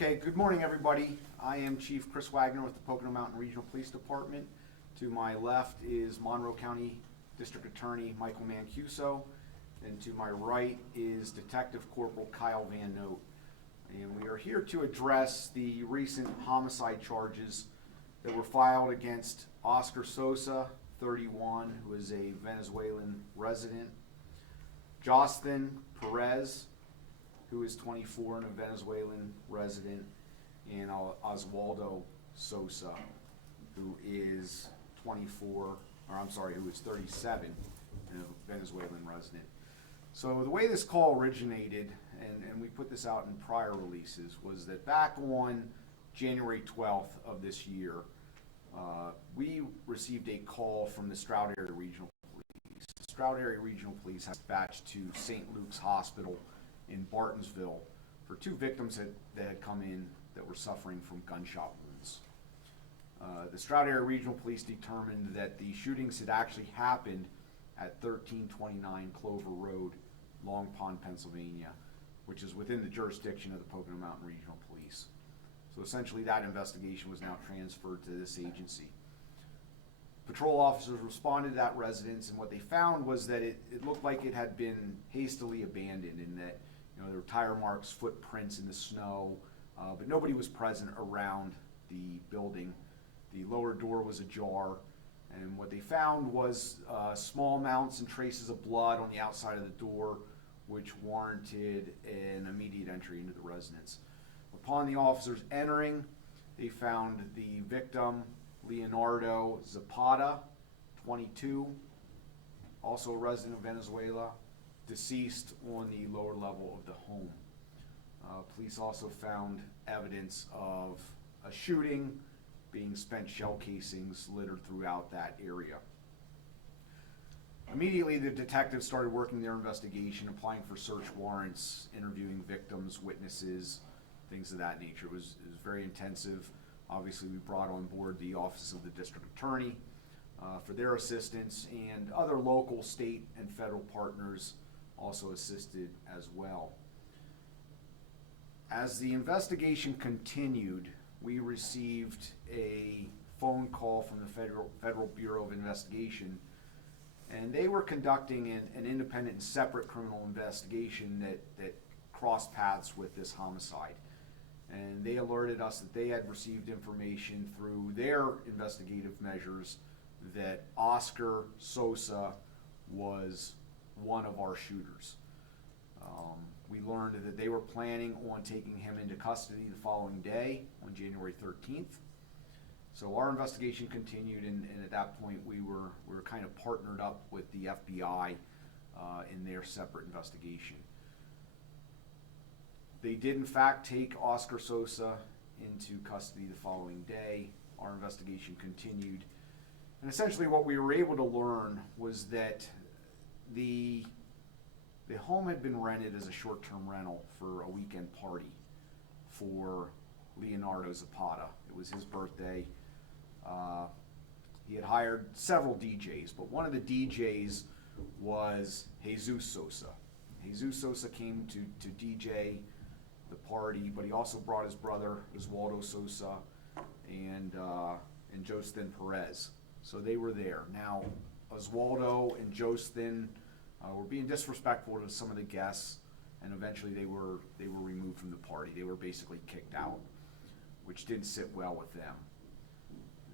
Okay, good morning, everybody. I am Chief Chris Wagner with the Pocono Mountain Regional Police Department. To my left is Monroe-County District Attorney Michael Mancuso, and to my right is Detective Corporal Kyle Van Note. And we are here to address the recent homicide charges that were filed against Oscar Sosa, 31, who is a Venezuelan resident, Jostin Perez, who is 24 and a Venezuelan resident, and Oswaldo Sosa, who is 37 and a Venezuelan resident. So the way this call originated, and we put this out in prior releases, was that back on January 12th of this year, we received a call from the Stroud Area Regional Police. The Stroud Area Regional Police has dispatched to St. Luke's Hospital in Bartonsville for two victims that had come in that were suffering from gunshot wounds. The Stroud Area Regional Police determined that the shootings had actually happened at 1329 Clover Road, Long Pond, Pennsylvania, which is within the jurisdiction of the Pocono Mountain Regional Police. So essentially that investigation was now transferred to this agency. Patrol officers responded to that residence, and what they found was that it looked like it had been hastily abandoned, in that there were tire marks, footprints in the snow, but nobody was present around the building. The lower door was ajar, and what they found was small amounts and traces of blood on the outside of the door, which warranted an immediate entry into the residence. Upon the officers entering, they found the victim, Leonardo Zapata, 22, also a resident of Venezuela, deceased on the lower level of the home. Police also found evidence of a shooting, being spent shell casings littered throughout that area. Immediately, the detectives started working their investigation, applying for search warrants, interviewing victims, witnesses, things of that nature. It was very intensive. Obviously, we brought on board the Office of the District Attorney for their assistance, and other local, state, and federal partners also assisted as well. As the investigation continued, we received a phone call from the Federal Bureau of Investigation, and they were conducting an independent and separate criminal investigation that crossed paths with this homicide. And they alerted us that they had received information through their investigative measures that Oscar Sosa was one of our shooters. We learned that they were planning on taking him into custody the following day, on January 13th. So our investigation continued, and at that point we were kind of partnered up with the FBI in their separate investigation. They did in fact take Oscar Sosa into custody the following day. Our investigation continued, and essentially what we were able to learn was that the home had been rented as a short-term rental for a weekend party for Leonardo Zapata. It was his birthday. He had hired several DJs, but one of the DJs was Jesus Sosa. Jesus Sosa came to DJ the party, but he also brought his brother Oswaldo Sosa and Jostin Perez. So they were there. Now, Oswaldo and Jostin were being disrespectful to some of the guests, and eventually they were removed from the party. They were basically kicked out, which didn't sit well with them.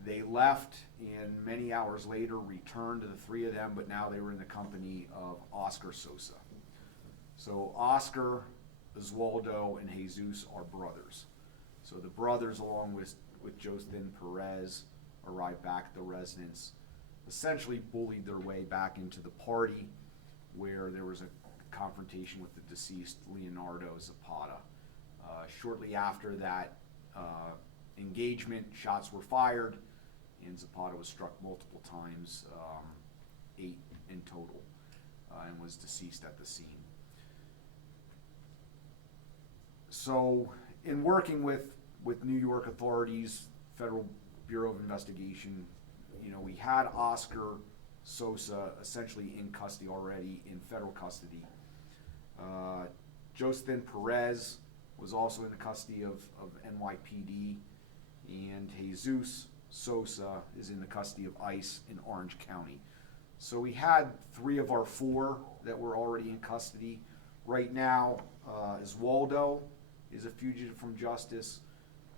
They left, and many hours later returned to the three of them, but now they were in the company of Oscar Sosa. So Oscar, Oswaldo, and Jesus are brothers. So the brothers, along with Jostin Perez, arrived back at the residence, essentially bullied their way back into the party, where there was a confrontation with the deceased Leonardo Zapata. Shortly after that engagement, shots were fired, and Zapata was struck multiple times, 8 in total, and was deceased at the scene. So in working with New York authorities, Federal Bureau of Investigation, we had Oscar Sosa essentially in custody already, in federal custody. Jostin Perez was also in the custody of NYPD, and Jesus Sosa is in the custody of ICE in Orange County. So we had 3 of our 4 that were already in custody. Right now, Oswaldo is a fugitive from justice,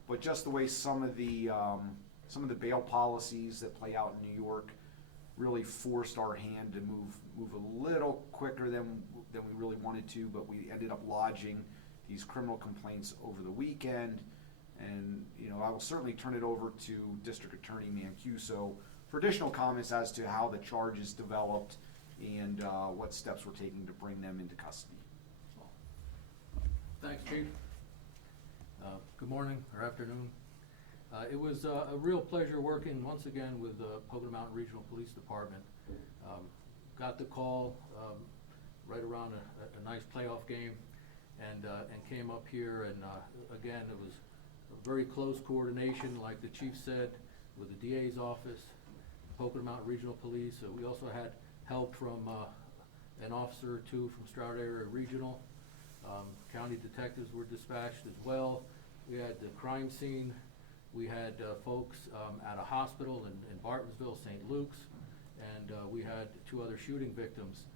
but just the way some of the bail policies that play out in New York really forced our hand to move a little quicker than we really wanted to, but we ended up lodging these criminal complaints over the weekend. And I will certainly turn it over to District Attorney Mancuso for additional comments as to how the charges developed and what steps we're taking to bring them into custody. Thanks, Chief. Good morning or afternoon. It was a real pleasure working once again with the Pocono Mountain Regional Police Department. Got the call right around a nice playoff game, and came up here, and again, it was a very close coordination, like the Chief said, with the DA's office, Pocono Mountain Regional Police. We also had help from an officer or 2 from Stroud Area Regional. County detectives were dispatched as well. We had the crime scene. We had folks at a hospital in Bartonsville, St. Luke's, and we had 2 other shooting victims,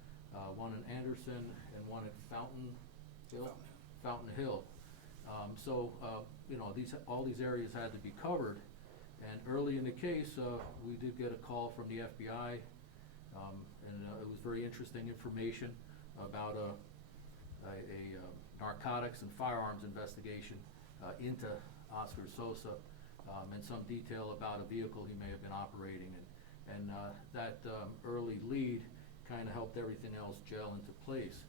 one in Anderson and one at Fountain Hill. All these areas had to be covered. And early in the case, we did get a call from the FBI, and it was very interesting information about a narcotics and firearms investigation into Oscar Sosa, and some detail about a vehicle he may have been operating. And that early lead kind of helped everything else gel into place.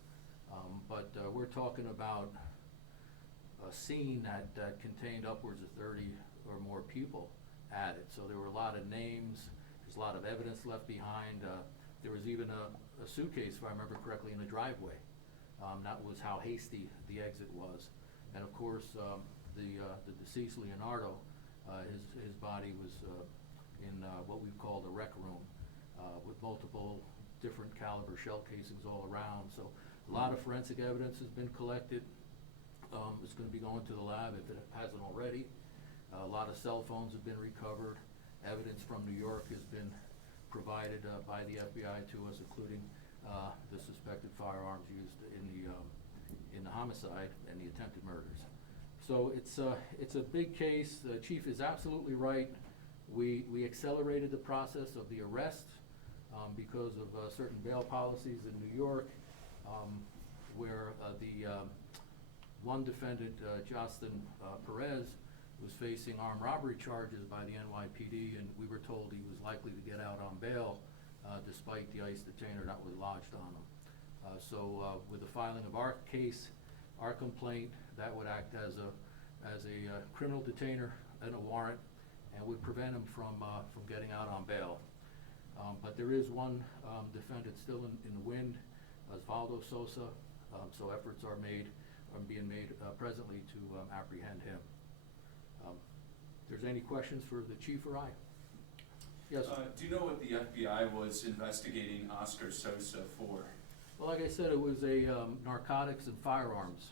But we're talking about a scene that contained upwards of 30 or more people at it. So there were a lot of names, there's a lot of evidence left behind. There was even a suitcase, if I remember correctly, in the driveway. That was how hasty the exit was. And of course, the deceased Leonardo, his body was in what we call the rec room, with multiple different caliber shell casings all around. So a lot of forensic evidence has been collected. It's going to be going to the lab if it hasn't already. A lot of cell phones have been recovered. Evidence from New York has been provided by the FBI to us, including the suspected firearms used in the homicide and the attempted murders. So it's a big case. The Chief is absolutely right. We accelerated the process of the arrest because of certain bail policies in New York, where the one defendant, Justin Perez, was facing armed robbery charges by the NYPD, and we were told he was likely to get out on bail despite the ICE detainer that was lodged on him. So with the filing of our case, our complaint, that would act as a criminal detainer and a warrant, and would prevent him from getting out on bail. But there is one defendant still in the wind, Osvaldo Sosa, so efforts are being made presently to apprehend him. If there's any questions for the Chief or I? Yes. Do you know what the FBI was investigating Oscar Sosa for? Well, like I said, it was a narcotics and firearms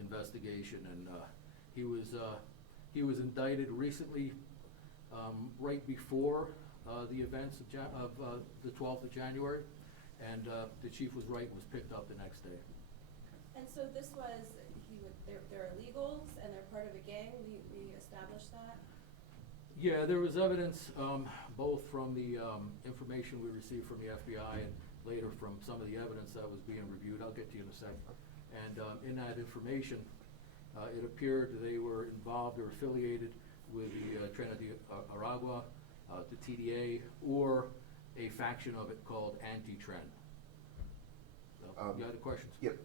investigation, and he was indicted recently, right before the events of the 12th of January, and the Chief was right and was picked up the next day. And so this was, they're illegals and they're part of a gang, we established that? Yeah, there was evidence, both from the information we received from the FBI and later from some of the evidence that was being reviewed. I'll get to you in a second. And in that information, it appeared they were involved or affiliated with the Trinidad Aragua, the TDA, or a faction of it called Anti-Tren. So, you had questions? Yep.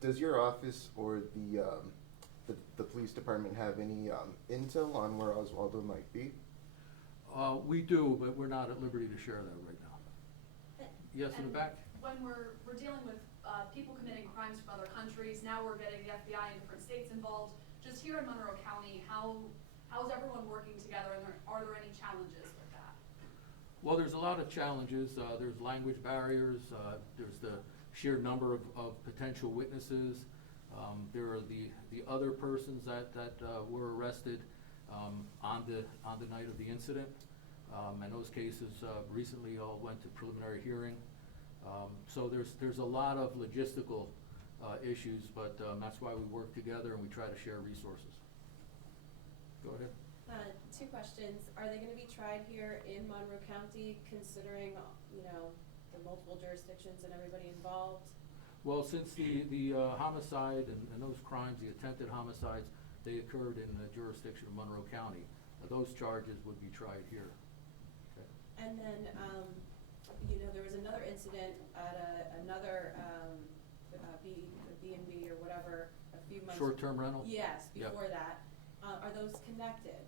Does your office or the police department have any intel on where Osvaldo might be? We do, but we're not at liberty to share that right now. Yes, in the back? When we're dealing with people committing crimes from other countries, now we're getting the FBI in different states involved. Just here in Monroe County, how's everyone working together, and are there any challenges with that? Well, there's a lot of challenges. There's language barriers. There's the sheer number of potential witnesses. There are the other persons that were arrested on the night of the incident. And those cases recently all went to preliminary hearing. So there's a lot of logistical issues, but that's why we work together and we try to share resources. Go ahead. Two questions. Are they gonna be tried here in Monroe County, considering, you know, the multiple jurisdictions and everybody involved? Well, since the homicide and those crimes, the attempted homicides, they occurred in the jurisdiction of Monroe County, those charges would be tried here. Okay. And then, you know, there was another incident at another, B&B or whatever, a few months. Short-term rental? Yes, Yep. before that. Are those connected?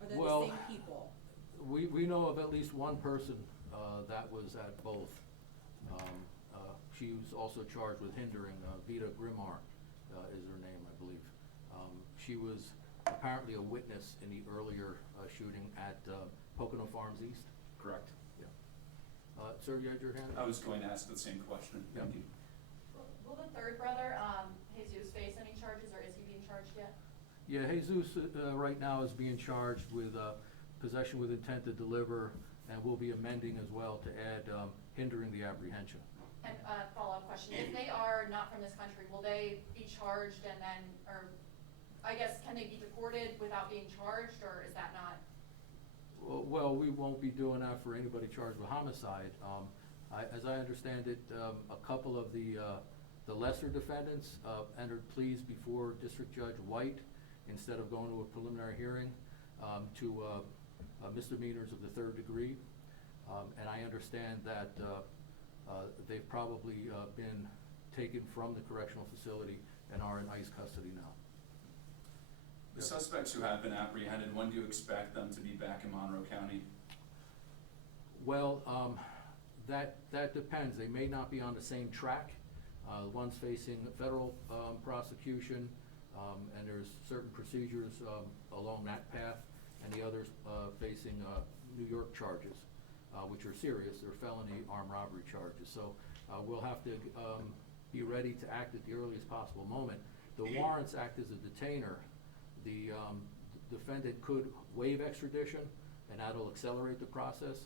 Are they Well, the same people? We know of at least one person that was at both. She was also charged with hindering, Vita Grimar is her name, I believe. She was apparently a witness in the earlier shooting at Pocono Farms East. Correct. Yeah. Sir, you had your hand? I was going to ask the same question. Yeah. Thank you. Will the third brother, Jesus, face any charges, or is he being charged yet? Yeah, Jesus right now is being charged with possession with intent to deliver, and we'll be amending as well to add hindering the apprehension. And follow-up question, if they are not from this country, will they be charged and then, or, I guess, can they be deported without being charged, or is that not? Well, we won't be doing that for anybody charged with homicide. As I understand it, a couple of the lesser defendants entered pleas before District Judge White instead of going to a preliminary hearing to misdemeanors of the third degree. And I understand that they've probably been taken from the correctional facility and are in ICE custody now. The suspects who have been apprehended, when do you expect them to be back in Monroe County? Well, that depends. They may not be on the same track. One's facing federal prosecution, and there's certain procedures along that path, and the other's facing New York charges, which are serious. They're felony armed robbery charges. So we'll have to be ready to act at the earliest possible moment. The warrants act as a detainer. The defendant could waive extradition, and that'll accelerate the process,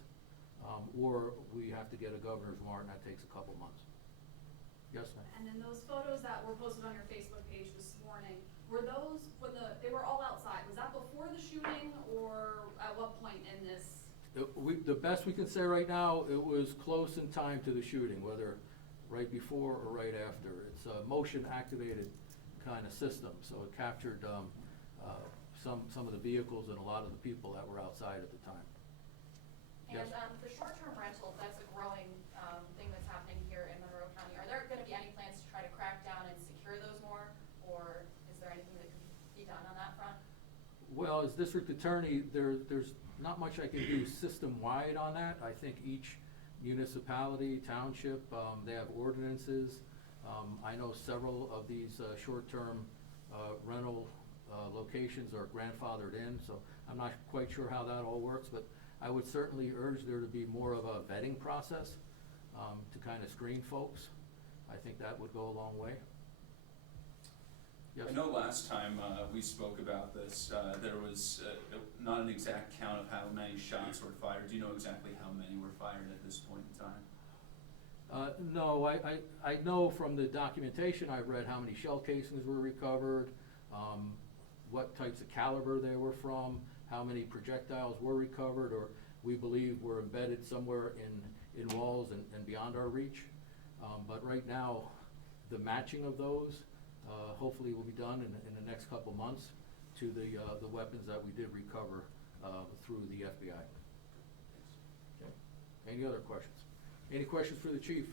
or we have to get a governor's warrant, and that takes a couple months. Yes, ma'am? And then those photos that were posted on your Facebook page this morning, were those, they were all outside, was that before the shooting, or at what point in this? The best we can say right now, it was close in time to the shooting, whether right before or right after. It's a motion-activated kind of system, so it captured some of the vehicles and a lot of the people that were outside at the time. And Yes. the short-term rental, that's a growing thing that's happening here in Monroe County. Are there gonna be any plans to try to crack down and secure those more, or is there anything that can be done on that front? Well, as district attorney, there's not much I can do system-wide on that. I think each municipality, township, they have ordinances. I know several of these short-term rental locations are grandfathered in, so I'm not quite sure how that all works, but I would certainly urge there to be more of a vetting process to kind of screen folks. I think that would go a long way. Yes? I know last time we spoke about this, there was not an exact count of how many shots were fired. Do you know exactly how many were fired at this point in time? No, I know from the documentation I've read how many shell casings were recovered, what types of caliber they were from, how many projectiles were recovered or we believe were embedded somewhere in walls and beyond our reach. But right now, the matching of those hopefully will be done in the next couple months to the weapons that we did recover through the FBI. Okay. Any other questions? Any questions for the chief?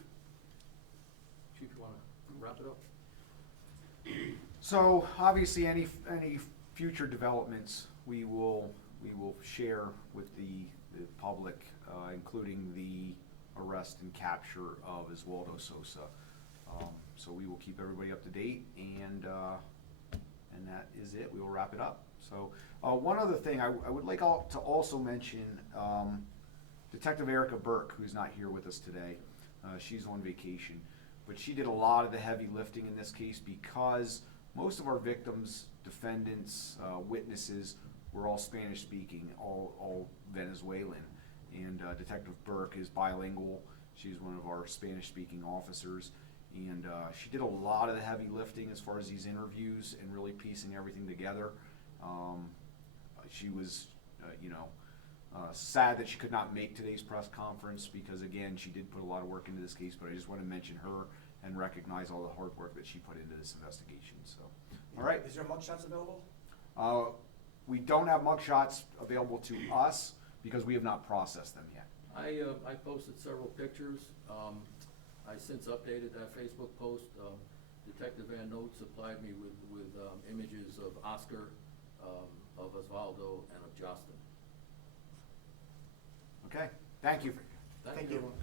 Chief, you wanna wrap it up? So obviously, any future developments we will share with the public, including the arrest and capture of Oswaldo Sosa. So we will keep everybody up to date, and that is it. We will wrap it up. So one other thing I would like to also mention, Detective Erica Burke, who's not here with us today. She's on vacation. but she did a lot of the heavy lifting in this case because most of our victims, defendants, witnesses were all Spanish speaking, all Venezuelan. And Detective Burke is bilingual. She's one of our Spanish speaking officers. And she did a lot of the heavy lifting as far as these interviews and really piecing everything together. She was, sad that she could not make today's press conference because, again, she did put a lot of work into this case, but I just want to mention her and recognize all the hard work that she put into this investigation. So, all right. Is there mugshots available? We don't have mugshots available to us because we have not processed them yet. I posted several pictures. I since updated that Facebook post. Detective Van Note supplied me with images of Oscar, of Osvaldo, and of Justin. Okay, thank you. Thank you.